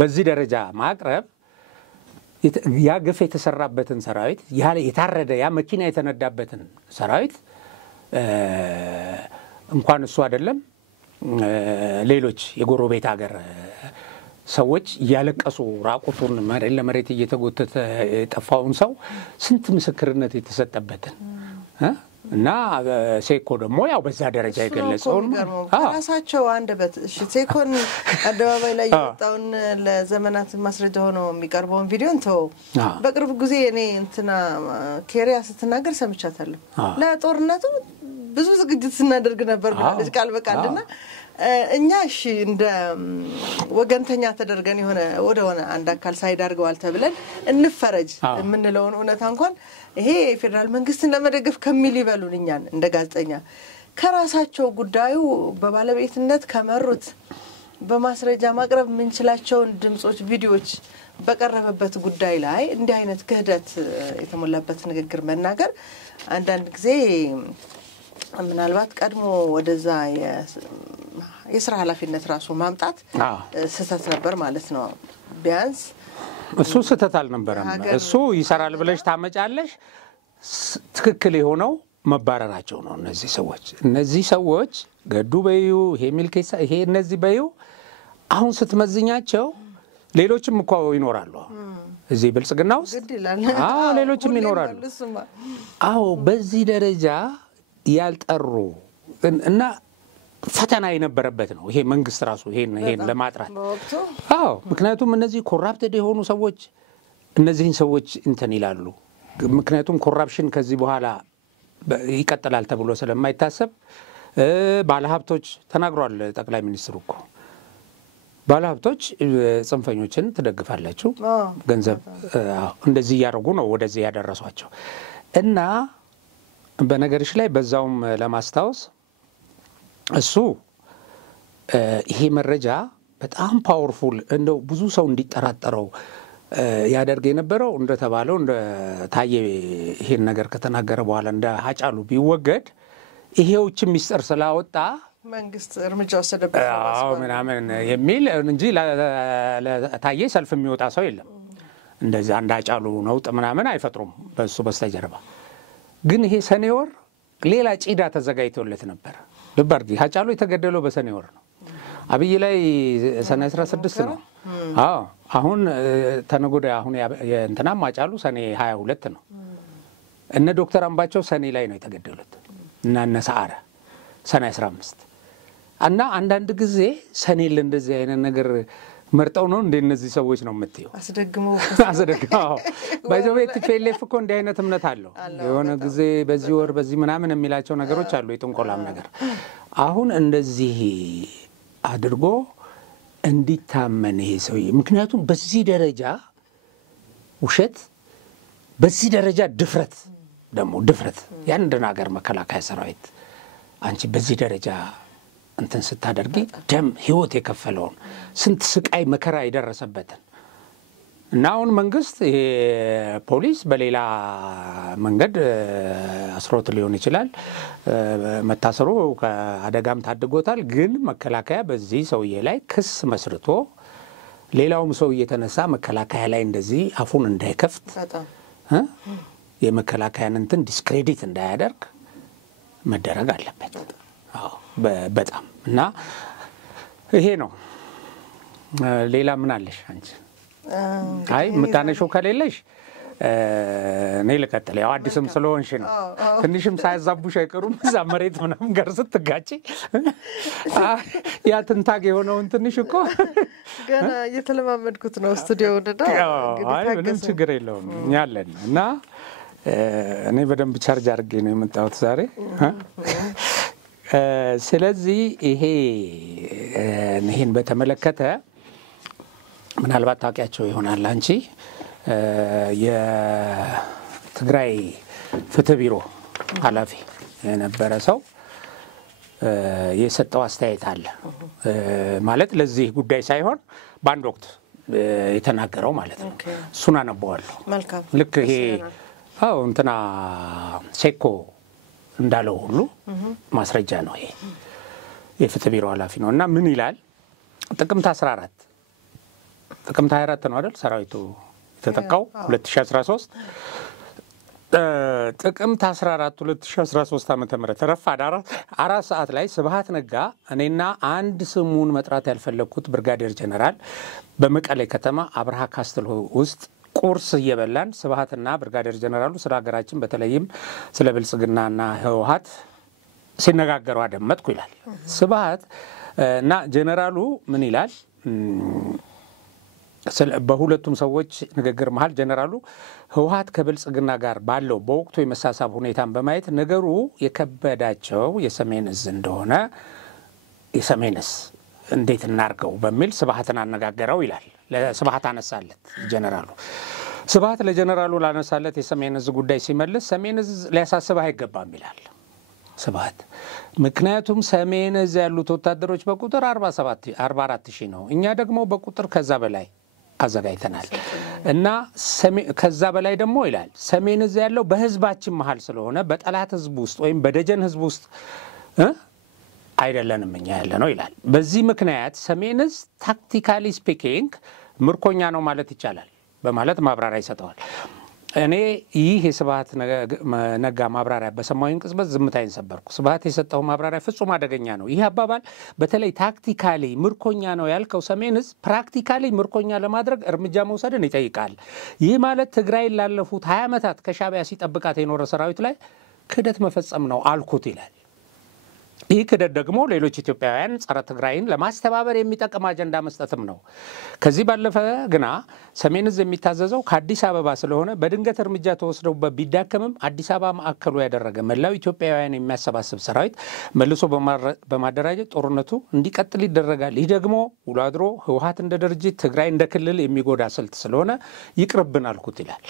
በዚህ ደረጃ ማቅረብ ያ ግፍ የተሰራበትን ሰራዊት የታረደ ያ መኪና የተነዳበትን ሰራዊት እንኳን እሱ አይደለም ሌሎች የጎረቤት ሀገር ሰዎች ያለቀሱ ራቁቱን ለመሬት እየተጎተተ የጠፋውን ሰው ስንት ምስክርነት የተሰጠበትን እና ሴኮ ደግሞ ያው በዛ ደረጃ የገለጸው ራሳቸው አንደበት ሴኮን አደባባይ ላይ የወጣውን ለዘመናት ማስረጃ ሆኖ የሚቀርበውን ቪዲዮ እንተው። በቅርብ ጊዜ እኔ እንትና ኬሪያ ስትናገር ሰምቻታለሁ። ለጦርነቱ ብዙ ዝግጅት ስናደርግ ነበር ብላለች ቃል በቃልና እኛ እሺ እንደ ወገንተኛ ተደርገን ወደሆነ አንድ አካል ሳይዳርገዋል ተብለን እንፈረጅ የምንለውን እውነታ እንኳን ይሄ ፌደራል መንግስትን ለመደገፍ ከሚል ይበሉን እኛን እንደ ጋዜጠኛ ከራሳቸው ጉዳዩ በባለቤትነት ከመሩት በማስረጃ ማቅረብ ምንችላቸውን ድምጾች ቪዲዮዎች በቀረበበት ጉዳይ ላይ እንዲህ አይነት ክህደት የተሞላበት ንግግር መናገር አንዳንድ ጊዜ ምናልባት ቀድሞ ወደዛ የሥራ ኃላፊነት ራሱ ማምጣት ስህተት ነበር ማለት ነው። ቢያንስ እሱ ስህተት አልነበረም። እሱ ይሰራል ብለሽ ታመጫለሽ። ትክክል የሆነው መባረራቸው ነው። እነዚህ ሰዎች ገዱ በዩ ይሄ ሚልኬሳ ይሄ እነዚህ በዩ አሁን ስትመዝኛቸው ሌሎችም እኮ ይኖራሉ እዚህ ብልጽግና ውስጥ ሌሎችም ይኖራሉ። በዚህ ደረጃ ያልጠሩ እና ፈተና የነበረበት ነው ይሄ መንግስት ራሱ ይሄን ለማጥራት ምክንያቱም እነዚህ ኮራፕትድ የሆኑ ሰዎች እነዚህን ሰዎች እንትን ይላሉ። ምክንያቱም ኮራፕሽን ከዚህ በኋላ ይቀጥላል ተብሎ ስለማይታሰብ ባለሀብቶች ተናግሯል ጠቅላይ ሚኒስትሩ እኮ ባለሀብቶች ጽንፈኞችን ተደግፋላችሁ ገንዘብ እንደዚህ ያደርጉ ነው ወደዚህ ያደረሷቸው እና በነገርሽ ላይ በዛውም ለማስታወስ እሱ ይሄ መረጃ በጣም ፓወርፉል እንደው ብዙ ሰው እንዲጠራጠረው ያደርግ የነበረው እንደተባለው እንደ ታዬ ይሄን ነገር ከተናገረ በኋላ እንደ ሀጫሉ ቢወገድ ይሄውች ሚስጥር ስላወጣ መንግስት እርምጃ ወሰደበት ምናምን የሚል እንጂ ለታዬ ሰልፍ የሚወጣ ሰው የለም። እንደዛ እንደ ሀጫሉ ነውጥ ምናምን አይፈጥሩም በሱ በስተጀርባ። ግን ይሄ ሰኔ ወር ሌላ ጪዳ ተዘጋጅቶለት ነበር። ልብ አድርጊ፣ ሀጫሉ የተገደለው በሰኔ ወር ነው። አብይ ላይ ሰኔ 16 ነው። አሁን ተነጎዳ አሁን የእንትናም ሀጫሉ ሰኔ 22 ነው። እነ ዶክተር አምባቸው ሰኔ ላይ ነው የተገደሉት እና እነ ሰዓረ ሰኔ 15 እና አንዳንድ ጊዜ ሰኔ ለእንደዚህ አይነት ነገር መርጠው ነው እንደነዚህ ሰዎች ነው የምትየው። አስደግመው ባይዘው ቲፒኤልኤፍ እኮ እንዲህ አይነት እምነት አለው። የሆነ ጊዜ በዚህ ወር በዚህ ምናምን የሚላቸው ነገሮች አሉ፣ የጥንቆላም ነገር። አሁን እንደዚህ አድርጎ እንዲታመን ይሄ ሰውዬ፣ ምክንያቱም በዚህ ደረጃ ውሸት፣ በዚህ ደረጃ ድፍረት፣ ደግሞ ድፍረት የአንድን ሀገር መከላከያ ሰራዊት አንቺ በዚህ ደረጃ እንትን ስታደርጊ ደም ህይወት የከፈለውን ስንት ስቃይ መከራ የደረሰበትን እና አሁን መንግስት ይሄ ፖሊስ በሌላ መንገድ አስሮት ሊሆን ይችላል መታሰሩ ከአደጋም ታድጎታል። ግን መከላከያ በዚህ ሰውዬ ላይ ክስ መስርቶ ሌላውም ሰው እየተነሳ መከላከያ ላይ እንደዚህ አፉን እንዳይከፍት የመከላከያን እንትን ዲስክሬዲት እንዳያደርግ መደረግ አለበት። በጣም እና ይሄ ነው። ሌላ ምን አለሽ አንቺ? አይ ምታነሽው ከሌለሽ እኔ ልቀጥል። ያው አዲስም ስለሆንሽ ነው። ትንሽም ሳያዛቡሽ አይቀሩም። እዛ መሬት ምናምን ጋር ስትጋጪ ያ ትንታግ የሆነውን ትንሽ እኮ ገና እየተለማመድኩት ነው ስቱዲዮውን እና አይ ምንም ችግር የለውም እኛ አለን እና እኔ በደንብ ቻርጅ አድርጌ ነው የመጣሁት ዛሬ። ስለዚህ ይሄን በተመለከተ ምናልባት ታውቂያቸው ይሆናል አንቺ የትግራይ ፍትህ ቢሮ ኃላፊ የነበረ ሰው የሰጠው አስተያየት አለ። ማለት ለዚህ ጉዳይ ሳይሆን በአንድ ወቅት የተናገረው ማለት ነው። እሱን አነበዋለሁ። ልክ ይሄ እንትና ሴኮ እንዳለው ሁሉ ማስረጃ ነው። ይሄ የፍትህ ቢሮ ኃላፊ ነው እና ምን ይላል? ጥቅምት 14 ጥቅምት 24 ነው አይደል ሰራዊቱ የተጠቃው 2013 ጥቅምት 14 2013 ዓ.ም ረፋድ 4 ሰዓት ላይ ስብሃት ነጋ እኔና አንድ ስሙን መጥራት ያልፈለኩት ብርጋዴር ጀነራል በመቀሌ ከተማ አብርሃ ካስትል ውስጥ ቁርስ እየበላን ስብሃትና ብርጋዴር ጀነራሉ ስለ ሀገራችን በተለይም ስለ ብልጽግናና ህወሓት ሲነጋገሩ አደመጥኩ ይላል ስብሃት። እና ጀነራሉ ምን ይላል? በሁለቱም ሰዎች ንግግር መሃል ጀነራሉ ህወሓት ከብልጽግና ጋር ባለው በወቅቱ የመሳሳብ ሁኔታን በማየት ነገሩ የከበዳቸው የሰሜን እዝ እንደሆነ የሰሜን እዝ እንዴት እናርገው በሚል ስብሃትን አነጋገረው ይላል። ለስብሃት አነሳለት ጀነራሉ። ስብሃት ለጀነራሉ ላነሳለት የሰሜን እዝ ጉዳይ ሲመልስ ሰሜን እዝ ሊያሳስብህ አይገባም ይላል ስብሃት። ምክንያቱም ሰሜን እዝ ያሉት ወታደሮች በቁጥር 44,000 ነው። እኛ ደግሞ በቁጥር ከዛ በላይ አዘጋጅተናል እና ከዛ በላይ ደግሞ ይላል ሰሜን እዝ ያለው በህዝባችን መሃል ስለሆነ በጠላት ህዝብ ውስጥ ወይም በደጀን ህዝብ ውስጥ አይደለንም እኛ ያለ ነው ይላል። በዚህ ምክንያት ሰሜን እዝ ታክቲካሊ ስፒኪንግ ምርኮኛ ነው ማለት ይቻላል በማለት ማብራሪያ ይሰጠዋል። እኔ ይህ የስብሃት ነጋ ማብራሪያ በሰማዩን ቅጽበት ዝምታዬን ሰበርኩ። ስብሃት የሰጠው ማብራሪያ ፍጹም አደገኛ ነው። ይህ አባባል በተለይ ታክቲካሊ ምርኮኛ ነው ያልከው ሰሜን እዝ ፕራክቲካሊ ምርኮኛ ለማድረግ እርምጃ መውሰድን ይጠይቃል። ይህ ማለት ትግራይን ላለፉት 20 ዓመታት ከሻዕቢያ ሲጠብቃት የኖረ ሰራዊት ላይ ክህደት መፈጸም ነው አልኩት ይላል ይህ ክደት ደግሞ ሌሎች ኢትዮጵያውያን ጸረ ትግራይን ለማስተባበር የሚጠቅም አጀንዳ መስጠትም ነው። ከዚህ ባለፈ ግና ሰሜን ዕዝ የሚታዘዘው ከአዲስ አበባ ስለሆነ በድንገት እርምጃ ተወስደውበት ቢዳከምም አዲስ አበባ ማዕከሉ ያደረገ መላው ኢትዮጵያውያን የሚያሰባስብ ሰራዊት መልሶ በማደራጀት ጦርነቱ እንዲቀጥል ይደረጋል። ይህ ደግሞ ውሎ አድሮ ህወሓት እንደ ድርጅት ትግራይ እንደ ክልል የሚጎዳ ስልት ስለሆነ ይቅርብን አልኩት ይላል።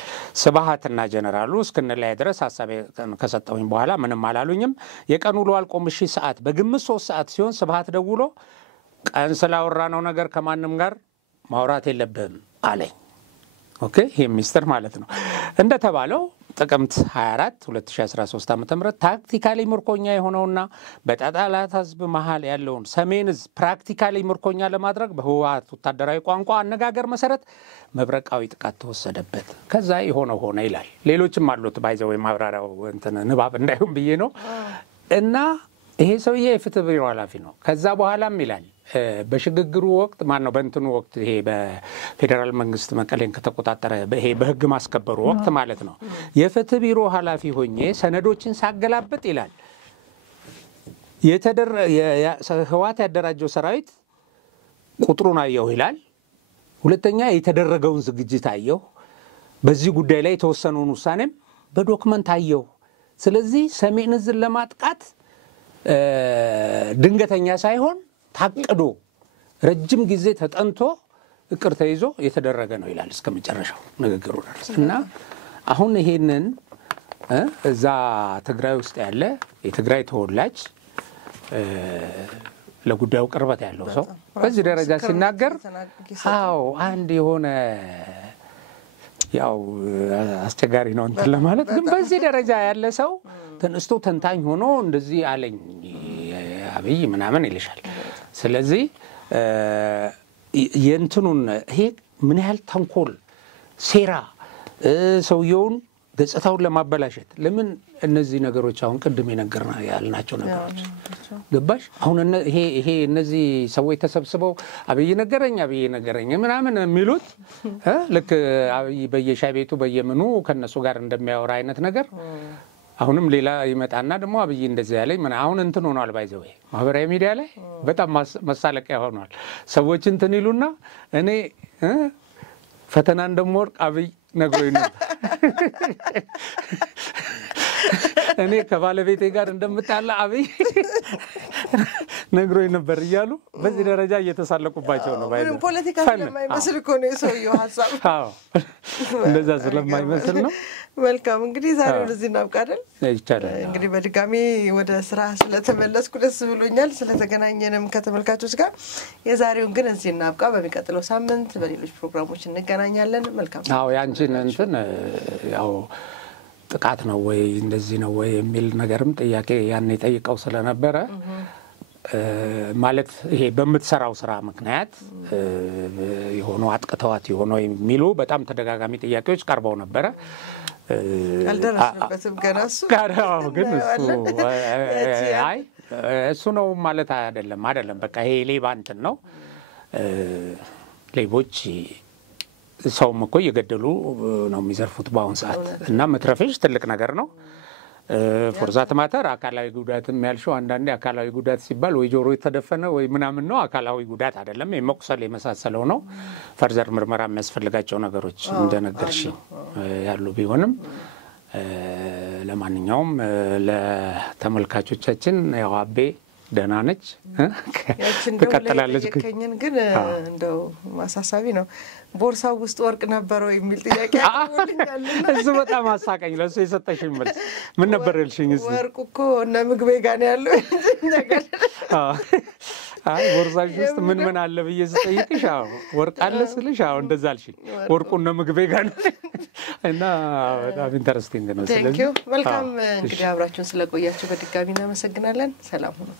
ስብሃትና ጀነራሉ እስክንለያይ ድረስ ሀሳብ ከሰጠውኝ በኋላ ምንም አላሉኝም። የቀን ውሎ አልቆ ምሽት ሰዓት በግምት 3 ሰዓት ሲሆን ስብሃት ደውሎ ቀን ስላወራነው ነገር ከማንም ጋር ማውራት የለብህም አለኝ። ኦኬ ይሄ ሚስጥር ማለት ነው። እንደተባለው ጥቅምት 24 2013 ዓ.ም ታክቲካሊ ምርኮኛ የሆነውና በጠላት ህዝብ መሃል ያለውን ሰሜን ዕዝ ፕራክቲካሊ ምርኮኛ ለማድረግ በህወሓት ወታደራዊ ቋንቋ አነጋገር መሰረት መብረቃዊ ጥቃት ተወሰደበት። ከዛ የሆነው ሆነ ይላል። ሌሎችም አሉት ባይዘው ማብራሪያው እንትን ንባብ እንዳይሆን ብዬ ነው። እና ይሄ ሰውዬ የፍትህ ቢሮ ኃላፊ ነው። ከዛ በኋላም ይላል በሽግግሩ ወቅት ማነው በእንትኑ ወቅት ይሄ በፌደራል መንግስት መቀሌን ከተቆጣጠረ ይሄ በህግ ማስከበሩ ወቅት ማለት ነው የፍትህ ቢሮ ኃላፊ ሆኜ ሰነዶችን ሳገላብጥ ይላል ህወሓት ያደራጀው ሰራዊት ቁጥሩን አየሁ ይላል። ሁለተኛ የተደረገውን ዝግጅት አየሁ። በዚህ ጉዳይ ላይ የተወሰነውን ውሳኔም በዶክመንት አየሁ። ስለዚህ ሰሜን ዕዝን ለማጥቃት ድንገተኛ ሳይሆን ታቅዶ ረጅም ጊዜ ተጠንቶ እቅድ ተይዞ የተደረገ ነው ይላል እስከ መጨረሻው ንግግሩ ድረስ። እና አሁን ይሄንን እዛ ትግራይ ውስጥ ያለ የትግራይ ተወላጅ ለጉዳዩ ቅርበት ያለው ሰው በዚህ ደረጃ ሲናገር አዎ አንድ የሆነ ያው አስቸጋሪ ነው እንትን ለማለት ግን በዚህ ደረጃ ያለ ሰው ተነስቶ ተንታኝ ሆኖ እንደዚህ አለኝ አብይ ምናምን ይልሻል። ስለዚህ የእንትኑን ይሄ ምን ያህል ተንኮል ሴራ ሰውየውን ገጽታውን ለማበላሸት ለምን እነዚህ ነገሮች አሁን ቅድም የነገርና ያልናቸው ነገሮች ገባሽ? አሁን ይሄ እነዚህ ሰዎች ተሰብስበው አብይ ነገረኝ ምናምን የሚሉት ልክ አብይ በየሻይ ቤቱ በየምኑ ከነሱ ጋር እንደሚያወራ አይነት ነገር አሁንም ሌላ ይመጣና ደግሞ አብይ እንደዚህ ያለኝ ምን አሁን እንትን ሆኗል ባይዘው ማህበራዊ ሚዲያ ላይ በጣም መሳለቂያ ሆኗል። ሰዎች እንትን ይሉና እኔ ፈተና እንደምወርቅ አብይ ነግሮኝ ነው እኔ ከባለቤቴ ጋር እንደምጣላ አብይ ነግሮኝ ነበር እያሉ በዚህ ደረጃ እየተሳለቁባቸው ነው። ምንም ፖለቲካ ስለማይመስል እኮ ነው የሰውየው ሐሳብ። አዎ እንደዛ ስለማይመስል ነው። መልካም እንግዲህ ዛሬው ለዚህ እናብቃለን። ይቻላል። እንግዲህ በድጋሚ ወደ ስራ ስለተመለስኩ ደስ ብሎኛል ስለተገናኘንም ከተመልካቾች ጋር። የዛሬውን ግን እዚህ እናብቃ። በሚቀጥለው ሳምንት በሌሎች ፕሮግራሞች እንገናኛለን። መልካም። አዎ ያንቺን እንትን ያው ጥቃት ነው ወይ እንደዚህ ነው ወይ የሚል ነገርም ጥያቄ ያን የጠይቀው ስለነበረ ማለት ይሄ በመትሰራው ስራ ምክንያት የሆነ አጥቅተዋት የሆነ የሚሉ በጣም ተደጋጋሚ ጥያቄዎች ቀርበው ነበር። አልደረሰበትም ገናሱ ጋራው ግን እሱ ነው ማለት አይደለም በቃ ይሄ ሌባ እንትን ነው። ሌቦች ሰው እኮ እየገደሉ ነው የሚዘርፉት በአሁን ሰዓት እና መትረፍሽ ትልቅ ነገር ነው። ፎርዛት ማተር አካላዊ ጉዳትም ያልሽው አንዳንዴ አካላዊ ጉዳት ሲባል ወይ ጆሮ የተደፈነ ወይ ምናምን ነው። አካላዊ ጉዳት አይደለም የመቁሰል የመሳሰለው ነው። ፈርዘር ምርመራ የሚያስፈልጋቸው ነገሮች እንደነገርሽ ያሉ ቢሆንም ለማንኛውም ለተመልካቾቻችን ያው አቤ ደህና ነች ተከታተላለች ግን እንደው ማሳሳቢ ነው። ቦርሳው ውስጥ ወርቅ ነበረው የሚል ጥያቄ አውልኛል። እሱ በጣም አሳቀኝ። ለሱ የሰጠሽኝ መልስ ምን ነበር ያልሽኝ? እሱ ወርቁ እኮ እነ ምግቤ ጋር ነው ያለው ነገር አይ ቦርሳሽ ውስጥ ምን አለ ብዬ ስጠይቅሽ አዎ ወርቅ አለ ስልሽ አዎ እንደዛ አልሽኝ። ወርቁ እነ ምግቤ ጋር ነው እና በጣም ኢንተረስቲንግ ነው። ስለዚህ መልካም እንግዲህ አብራችሁን ስለቆያችሁ በድጋሚ እናመሰግናለን። ሰላም ሁኑ።